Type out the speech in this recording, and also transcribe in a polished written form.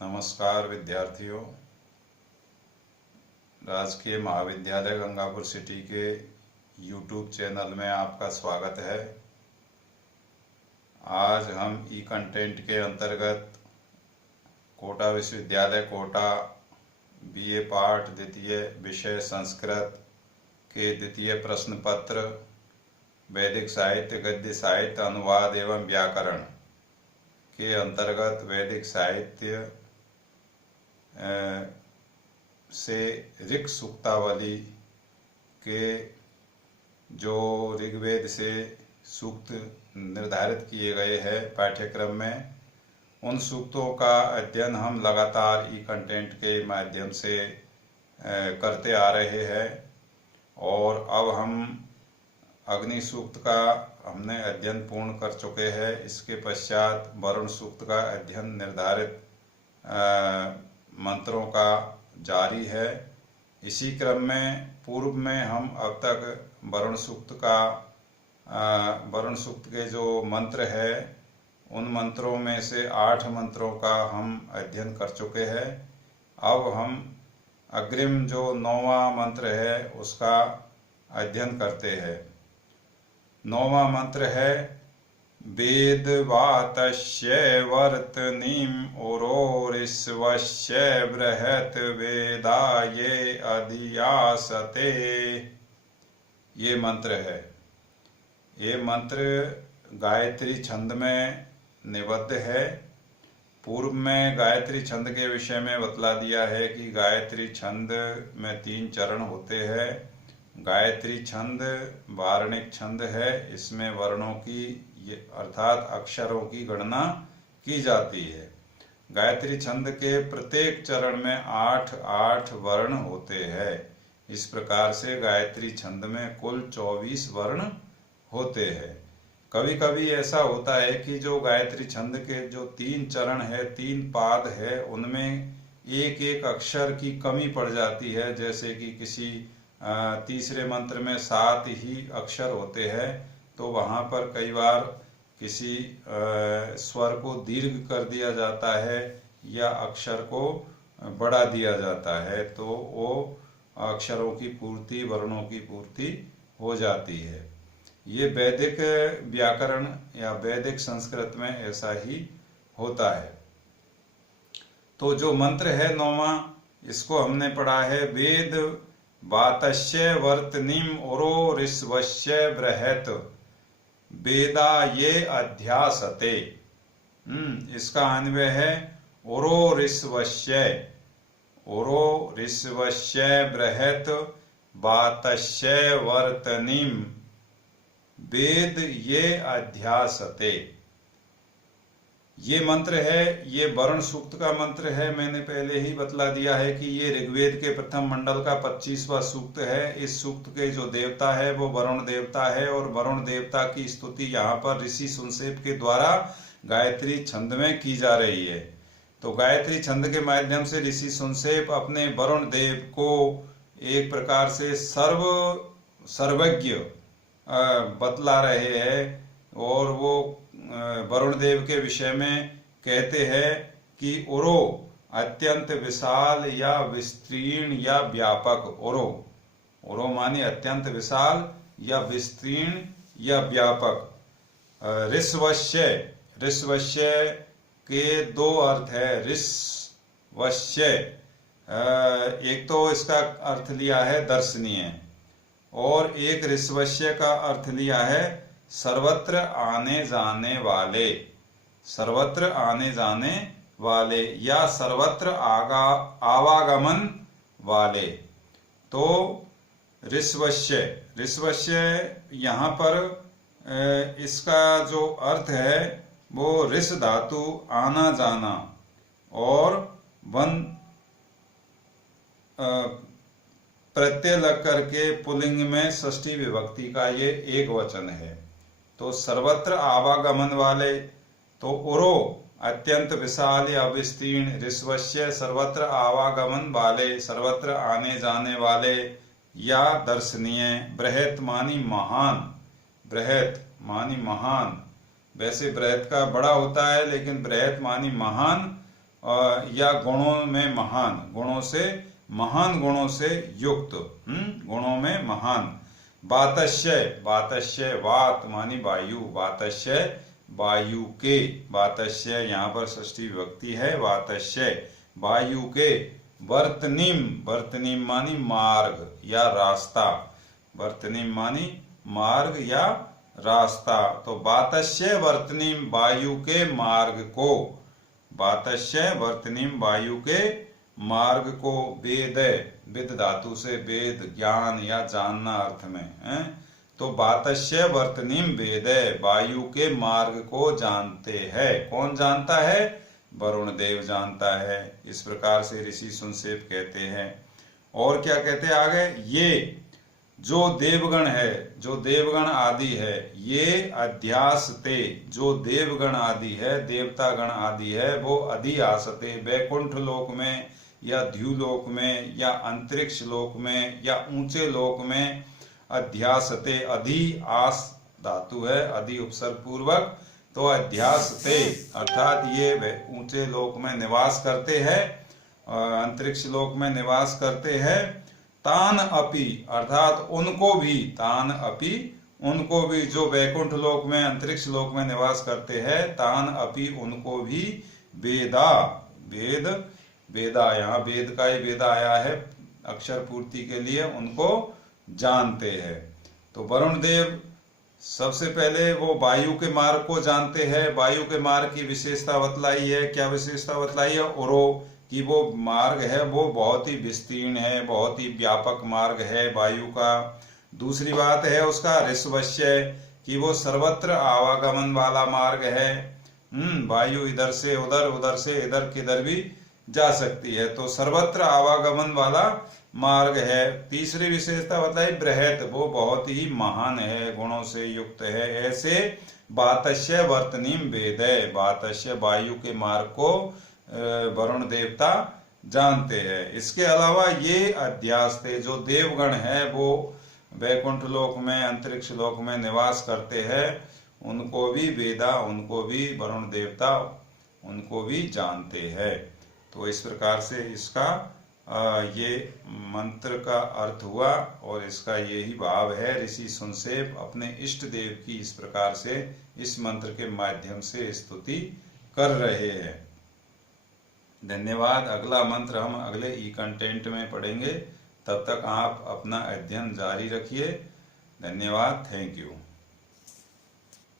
नमस्कार विद्यार्थियों। राजकीय महाविद्यालय गंगापुर सिटी के YouTube चैनल में आपका स्वागत है। आज हम ई कंटेंट के अंतर्गत कोटा विश्वविद्यालय कोटा BA पाठ द्वितीय विषय संस्कृत के द्वितीय प्रश्न पत्र वैदिक साहित्य गद्य साहित्य अनुवाद एवं व्याकरण के अंतर्गत वैदिक साहित्य से ऋक् सूक्तावली के जो ऋग्वेद से सूक्त निर्धारित किए गए हैं पाठ्यक्रम में, उन सूक्तों का अध्ययन हम लगातार ई कंटेंट के माध्यम से करते आ रहे हैं। और अब हम अग्नि सूक्त का हमने अध्ययन पूर्ण कर चुके हैं। इसके पश्चात वरुण सूक्त का अध्ययन निर्धारित मंत्रों का जारी है। इसी क्रम में पूर्व में हम अब तक वरुण सूक्त के जो मंत्र है उन मंत्रों में से 8 मंत्रों का हम अध्ययन कर चुके हैं। अब हम अग्रिम जो 9वां मंत्र है उसका अध्ययन करते हैं। 9वां मंत्र है वेदवातस्य वर्तनीम उरोरिष्वस्य बृहत् वेदाये अधियासते। ये मंत्र है। ये मंत्र गायत्री छंद में निबद्ध है। पूर्व में गायत्री छंद के विषय में बतला दिया है कि गायत्री छंद में 3 चरण होते हैं। गायत्री छंद वार्णिक छंद है। इसमें वर्णों की अर्थात अक्षरों की गणना की जाती है। गायत्री छंद के प्रत्येक चरण में 8-8 वर्ण होते हैं। इस प्रकार से गायत्री छंद में कुल 24 वर्ण होते हैं। कभी कभी ऐसा होता है कि जो गायत्री छंद के जो 3 चरण है, 3 पाद है, उनमें एक एक अक्षर की कमी पड़ जाती है। जैसे कि किसी तीसरे मंत्र में 7 ही अक्षर होते हैं, तो वहाँ पर कई बार किसी स्वर को दीर्घ कर दिया जाता है या अक्षर को बढ़ा दिया जाता है, तो वो अक्षरों की पूर्ति, वर्णों की पूर्ति हो जाती है। ये वैदिक व्याकरण या वैदिक संस्कृत में ऐसा ही होता है। तो जो मंत्र है 9वां, इसको हमने पढ़ा है वेद वातस्य वर्तनीम उरो ऋष्वस्य बृहत् वेदा ये अध्यासते। इसका अन्वय है उरो ऋष्वस्य बृहत् वातस्य वर्तनीम वेद ये अध्यासते। ये मंत्र है। ये वरुण सूक्त का मंत्र है। मैंने पहले ही बतला दिया है कि ये ऋग्वेद के प्रथम मंडल का 25वां सूक्त है। इस सूक्त के जो देवता है वो वरुण देवता है, और वरुण देवता की स्तुति यहाँ पर ऋषि सुनसेप के द्वारा गायत्री छंद में की जा रही है। तो गायत्री छंद के माध्यम से ऋषि सुनसेप अपने वरुण देव को एक प्रकार से सर्वज्ञ बतला रहे हैं, और वो वरुण देव के विषय में कहते हैं कि उरो अत्यंत विशाल या विस्तीर्ण या व्यापक। उरो माने अत्यंत विशाल या विस्तीर्ण या व्यापक। ऋष्वस्य के 2 अर्थ है। ऋष्वस्य एक तो इसका अर्थ लिया है दर्शनीय, और एक ऋष्वस्य का अर्थ लिया है सर्वत्र आने जाने वाले। सर्वत्र आने जाने वाले या सर्वत्र आवागमन वाले। तो ऋष्वस्य यहाँ पर इसका जो अर्थ है वो ऋष धातु आना जाना, और वन प्रत्यय लग करके पुल्लिंग में षष्ठी विभक्ति का ये एक वचन है। तो सर्वत्र आवागमन वाले, तो उरो अत्यंत विशाल या विस्तीर्ण, ऋष्वस्य सर्वत्र आवागमन वाले, सर्वत्र आने जाने वाले या दर्शनीय, बृहत् मानी महान, बृहत् मानी महान। वैसे बृहत् का बड़ा होता है, लेकिन बृहत् मानी महान, या गुणों में महान, गुणों से महान, गुणों से युक्त, गुणों में महान। वातस्य, वातस्य वात मानी वायु, वातस्य वायु के, वातस्य यहाँ पर षष्ठी विभक्ति है, वातस्य वायु के। वर्तनीम, वर्तनीम मानी मार्ग या रास्ता, वर्तनीम मानी मार्ग या रास्ता। तो वातस्य वर्तनीम वायु के मार्ग को, वातस्य वर्तनीम वायु के मार्ग को। वेद, विद धातु से वेद ज्ञान या जानना अर्थ में है। तो वातस्य वर्तनीम वेद, वायु के मार्ग को जानते हैं। कौन जानता है? वरुण देव जानता है। इस प्रकार से ऋषि सुनसेप कहते हैं। और क्या कहते हैं आगे? ये जो देवगण है, जो देवगण आदि है, ये अध्यासते, जो देवगण आदि है, देवतागण आदि है, वो अधियासते, वैकुंठ लोक में या द्युलोक में या अंतरिक्ष लोक में या ऊंचे लोक में अध्यासते, अधि आस धातु है, अधि उपसर्ग पूर्वक, तो अध्यासते अर्थात ये ऊंचे लोक में निवास करते हैं, अंतरिक्ष लोक में निवास करते हैं। तान अपि अर्थात उनको भी, तान अपि उनको भी, जो वैकुंठ लोक में अंतरिक्ष लोक में निवास करते हैं, तान अपि उनको भी वेदा, वेद वेदा, यहाँ वेद का ही वेदा आया है अक्षर पूर्ति के लिए, उनको जानते हैं। तो वरुण देव सबसे पहले वो वायु के मार्ग को जानते हैं। वायु के मार्ग की विशेषता बतलाई है। क्या विशेषता बतलाई है? उरो, कि वो मार्ग है वो बहुत ही विस्तीर्ण है, बहुत ही व्यापक मार्ग है वायु का। दूसरी बात है उसका ऋषवश्य, कि वो सर्वत्र आवागमन वाला मार्ग है। वायु इधर से उधर, उधर से इधर, किधर भी जा सकती है, तो सर्वत्र आवागमन वाला मार्ग है। तीसरी विशेषता बताई बृहत, वो बहुत ही महान है, गुणों से युक्त है। ऐसे वातस्य वर्तनीम वेद, वातस्य वायु के मार्ग को वरुण देवता जानते हैं। इसके अलावा ये अध्यास्ते, जो देवगण है वो वैकुंठ लोक में अंतरिक्ष लोक में निवास करते हैं, उनको भी वेदा, उनको भी वरुण देवता उनको भी जानते हैं। तो इस प्रकार से इसका ये मंत्र का अर्थ हुआ और इसका यही भाव है। ऋषि सुनसेप अपने इष्ट देव की इस प्रकार से इस मंत्र के माध्यम से स्तुति कर रहे हैं। धन्यवाद। अगला मंत्र हम अगले ई कंटेंट में पढ़ेंगे। तब तक आप अपना अध्ययन जारी रखिए। धन्यवाद। Thank you.